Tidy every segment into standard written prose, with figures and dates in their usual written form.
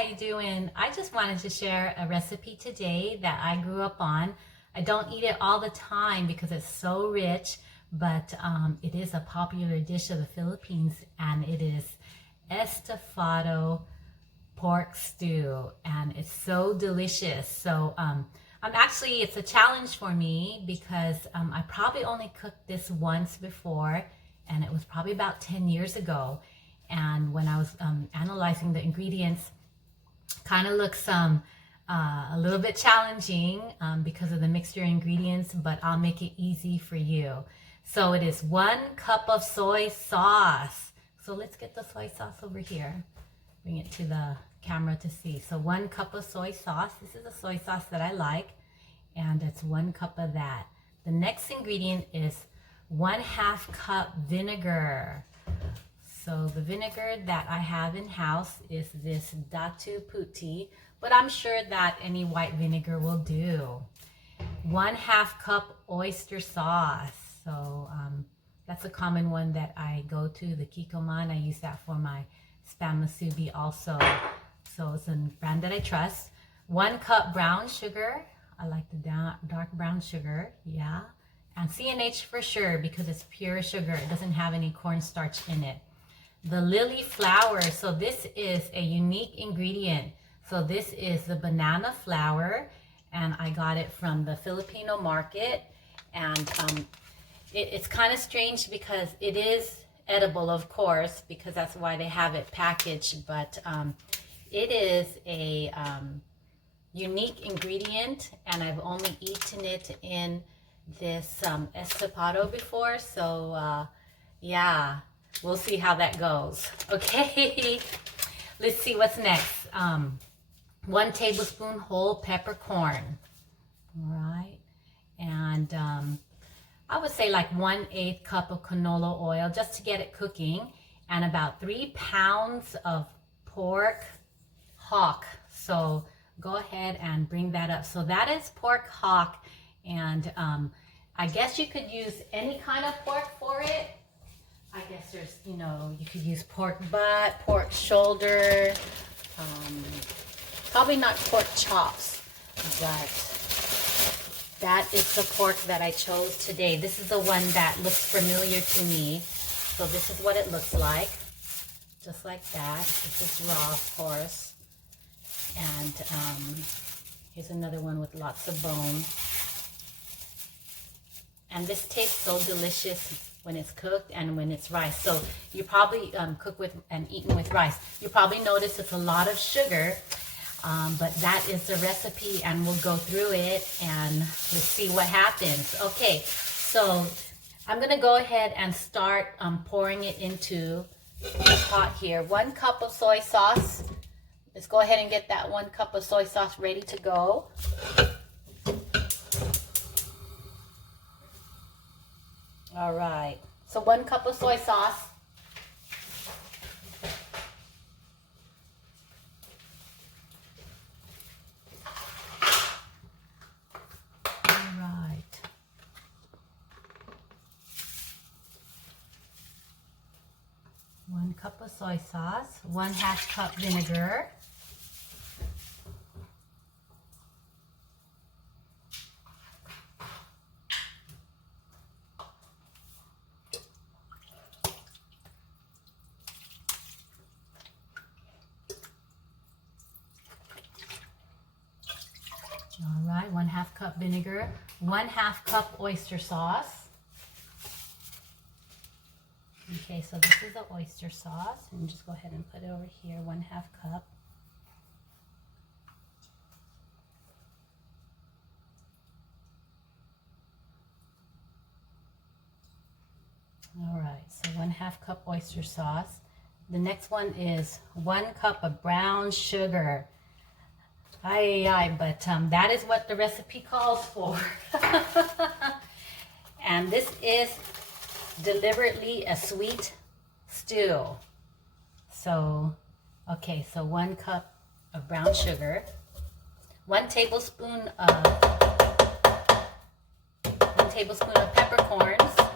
how you doing? I just wanted to share a recipe today that I grew up on. I don't eat it all the time because it's so rich, but it is a popular dish of the Philippines, and it is estofado pork stew, and it's so delicious. So it's a challenge for me because I probably only cooked this once before, and it was probably about 10 years ago. And when I was analyzing the ingredients, kind of looks a little bit challenging because of the mixture ingredients, but I'll make it easy for you. So it is 1 cup of soy sauce. So let's get the soy sauce over here. Bring it to the camera to see. So 1 cup of soy sauce. This is a soy sauce that I like, and it's 1 cup of that. The next ingredient is 1/2 cup vinegar. So the vinegar that I have in house is this Datu Puti, but I'm sure that any white vinegar will do. 1/2 cup oyster sauce. So that's a common one that I go to, the Kikoman. I use that for my spam musubi also. So it's a brand that I trust. 1 cup brown sugar. I like the dark brown sugar, yeah. And CNH for sure because it's pure sugar. It doesn't have any cornstarch in it. The lily flour, so this is a unique ingredient. So this is the banana flour, and I got it from the Filipino market. And it's kind of strange because it is edible, of course, because that's why they have it packaged. But it is a unique ingredient, and I've only eaten it in this estofado before. So yeah. We'll see how that goes. Okay, let's see what's next. 1 tablespoon whole peppercorn. All right, and I would say like 1/8 cup of canola oil just to get it cooking, and about 3 pounds of pork hock. So go ahead and bring that up. So that is pork hock, and I guess you could use any kind of pork for it. I guess there's, you could use pork butt, pork shoulder, probably not pork chops, but that is the pork that I chose today. This is the one that looks familiar to me. So this is what it looks like, just like that. This is raw, of course. And here's another one with lots of bone. And this tastes so delicious when it's cooked and when it's rice. So you probably cook with and eaten with rice. You probably notice it's a lot of sugar, but that is the recipe, and we'll go through it and let's see what happens. Okay, so I'm gonna go ahead and start pouring it into the pot here. 1 cup of soy sauce. Let's go ahead and get that 1 cup of soy sauce ready to go. All right, so 1 cup of soy sauce. All right. 1 cup of soy sauce, 1/2 cup vinegar. All right, 1/2 cup vinegar, 1/2 cup oyster sauce. Okay, so this is the oyster sauce, and just go ahead and put it over here, 1/2 cup. All right, so 1/2 cup oyster sauce. The next one is 1 cup of brown sugar. But that is what the recipe calls for. And this is deliberately a sweet stew. So, okay, so 1 cup of brown sugar, 1 tablespoon of peppercorns, 1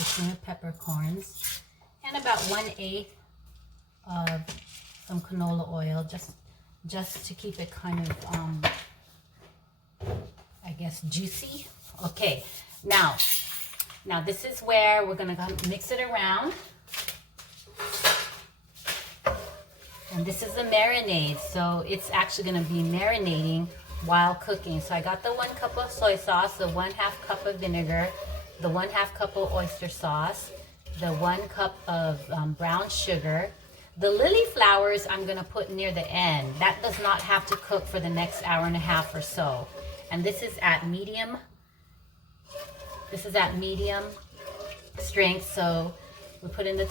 tablespoon of peppercorns, and about 1/8 of some canola oil, just to keep it kind of, I guess, juicy. Okay, now this is where we're gonna mix it around. And this is a marinade, so it's actually gonna be marinating while cooking. So I got the 1 cup of soy sauce, the 1/2 cup of vinegar, the 1/2 cup of oyster sauce, the 1 cup of brown sugar. The lily flowers I'm gonna put near the end. That does not have to cook for the next hour and a half or so. And this is at medium. This is at medium strength. So we put in the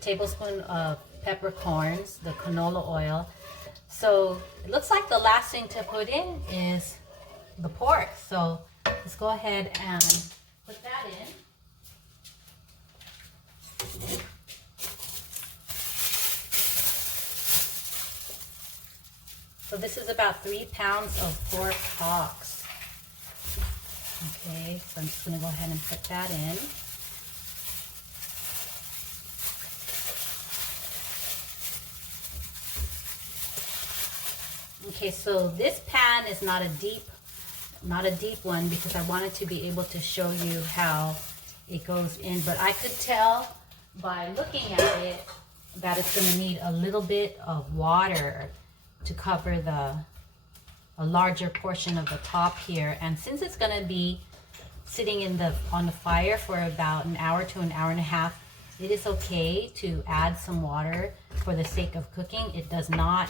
tablespoon of peppercorns, the canola oil. So it looks like the last thing to put in is the pork. So let's go ahead and put that in. So this is about 3 pounds of pork hocks. Okay, so I'm just gonna go ahead and put that in. Okay, so this pan is not a deep one because I wanted to be able to show you how it goes in, but I could tell by looking at it that it's going to need a little bit of water to cover a larger portion of the top here. And since it's going to be sitting on the fire for about an hour to an hour and a half, it is okay to add some water for the sake of cooking. It does not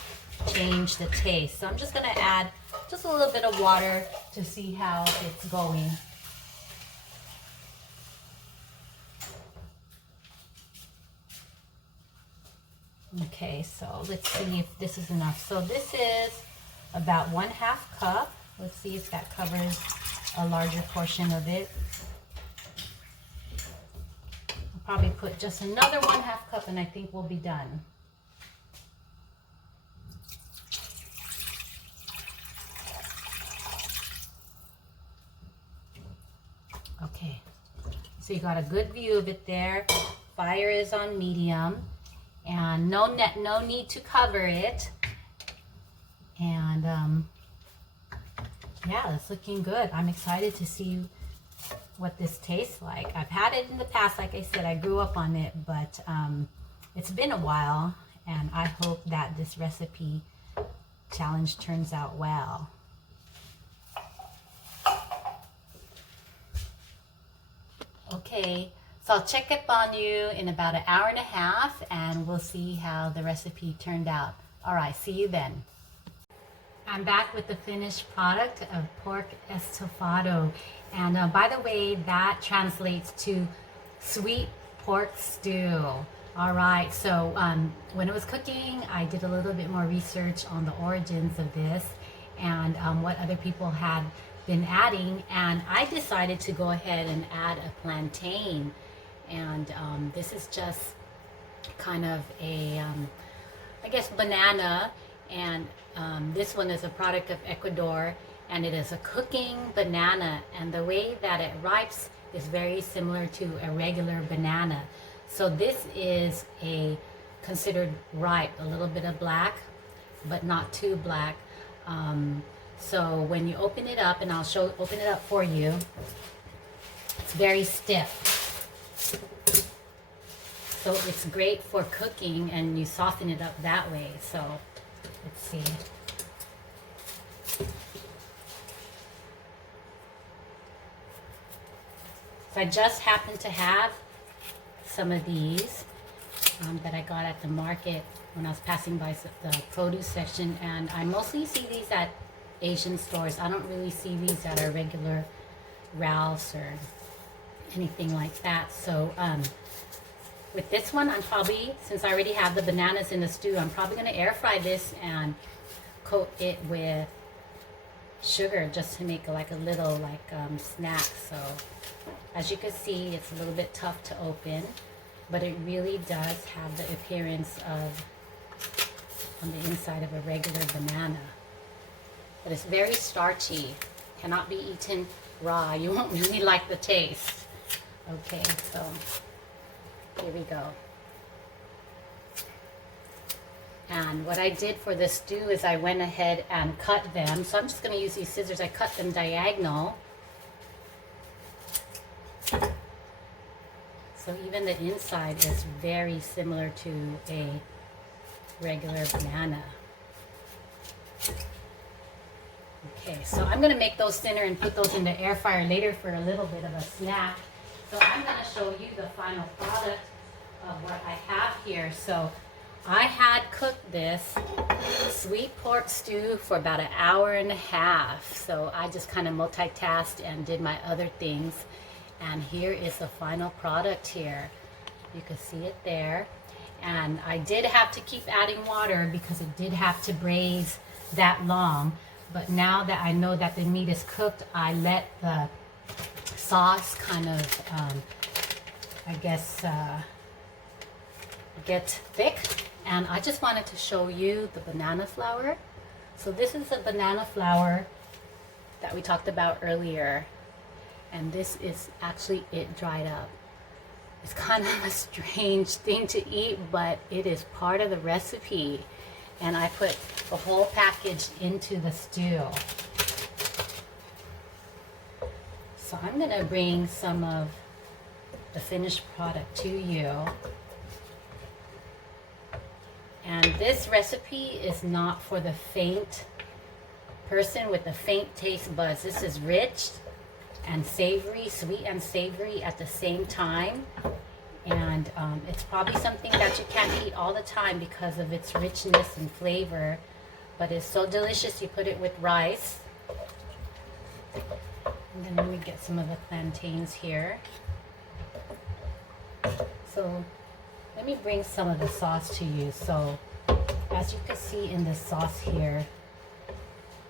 change the taste. So I'm just going to add just a little bit of water to see how it's going. Okay, so let's see if this is enough. So this is about 1/2 cup. Let's see if that covers a larger portion of it. I'll probably put just another 1/2 cup and I think we'll be done. Okay, so you got a good view of it there. Fire is on medium, and no need to cover it. And yeah, it's looking good. I'm excited to see what this tastes like. I've had it in the past, like I said, I grew up on it, but it's been a while, and I hope that this recipe challenge turns out well. Okay, so I'll check up on you in about an hour and a half, and we'll see how the recipe turned out. All right, see you then. I'm back with the finished product of pork estofado. And by the way, that translates to sweet pork stew. All right, so when it was cooking, I did a little bit more research on the origins of this and what other people had been adding, and I decided to go ahead and add a plantain. And this is just kind of a, I guess, banana, and this one is a product of Ecuador, and it is a cooking banana, and the way that it ripes is very similar to a regular banana. So this is considered ripe, a little bit of black, but not too black. So when you open it up, and I'll open it up for you, it's very stiff. So it's great for cooking, and you soften it up that way. So let's see. So I just happened to have some of these that I got at the market when I was passing by the produce section, and I mostly see these at Asian stores. I don't really see these at our regular Ralph's or anything like that. So with this one, I'm probably, since I already have the bananas in the stew, I'm probably going to air fry this and coat it with sugar just to make like a little snack. So as you can see, it's a little bit tough to open, but it really does have the appearance of on the inside of a regular banana. But it's very starchy, cannot be eaten raw. You won't really like the taste. Okay, so here we go. And what I did for the stew is I went ahead and cut them. So I'm just going to use these scissors. I cut them diagonal. So even the inside is very similar to a regular banana. Okay, so I'm going to make those thinner and put those in the air fryer later for a little bit of a snack. So I'm going to show you the final product of what I have here. So I had cooked this sweet pork stew for about an hour and a half. So I just kind of multitasked and did my other things. And here is the final product here. You can see it there. And I did have to keep adding water because it did have to braise that long. But now that I know that the meat is cooked, I let the sauce kind of, I guess, get thick. And I just wanted to show you the banana flour. So this is the banana flour that we talked about earlier. And this is actually it dried up. It's kind of a strange thing to eat, but it is part of the recipe. And I put the whole package into the stew. So I'm gonna bring some of the finished product to you. And this recipe is not for the faint person with the faint taste buds. This is rich and savory, sweet and savory at the same time. And it's probably something that you can't eat all the time because of its richness and flavor. But it's so delicious. You put it with rice. And then let me get some of the plantains here. So let me bring some of the sauce to you. So as you can see in this sauce here,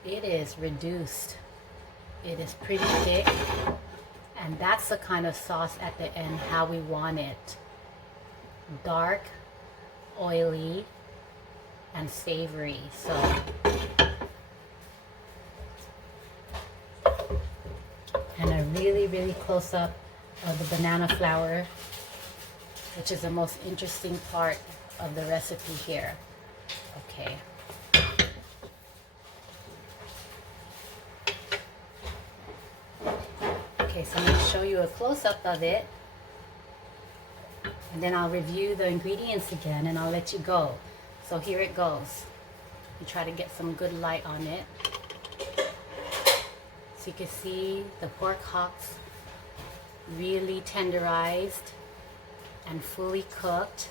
it is reduced. It is pretty thick. And that's the kind of sauce at the end, how we want it. Dark, oily, and savory. So and a really, really close up of the banana flour, which is the most interesting part of the recipe here. Okay. Okay, so I'm going to show you a close-up of it. And then I'll review the ingredients again and I'll let you go. So here it goes. You try to get some good light on it. So you can see the pork hocks really tenderized and fully cooked.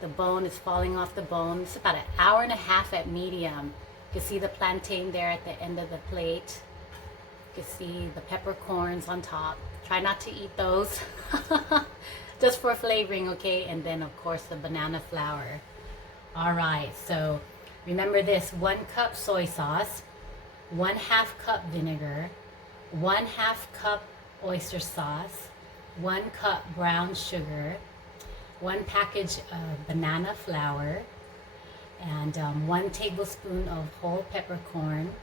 The bone is falling off the bone. It's about an hour and a half at medium. You can see the plantain there at the end of the plate. You can see the peppercorns on top. Try not to eat those. Just for flavoring, okay? And then of course the banana flour. All right, so remember this: 1 cup soy sauce, 1/2 cup vinegar, 1/2 cup oyster sauce, 1 cup brown sugar, 1 package of banana flour, and 1 tablespoon of whole peppercorn,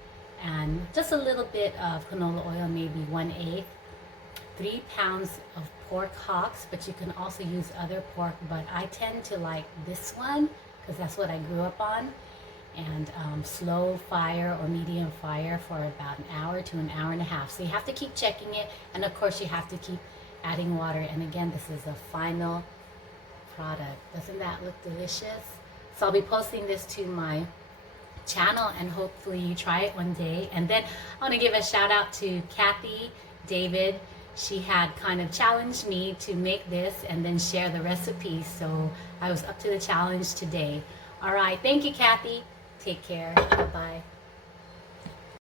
and just a little bit of canola oil, maybe 1/8, 3 pounds of pork hocks, but you can also use other pork, but I tend to like this one because that's what I grew up on. And slow fire or medium fire for about an hour to an hour and a half. So you have to keep checking it, and of course you have to keep adding water. And again, this is a final product. Doesn't that look delicious? So I'll be posting this to my channel and hopefully you try it one day. And then I want to give a shout out to Kathy David. She had kind of challenged me to make this and then share the recipe, so I was up to the challenge today. All right, thank you, Kathy. Take care. Bye-bye.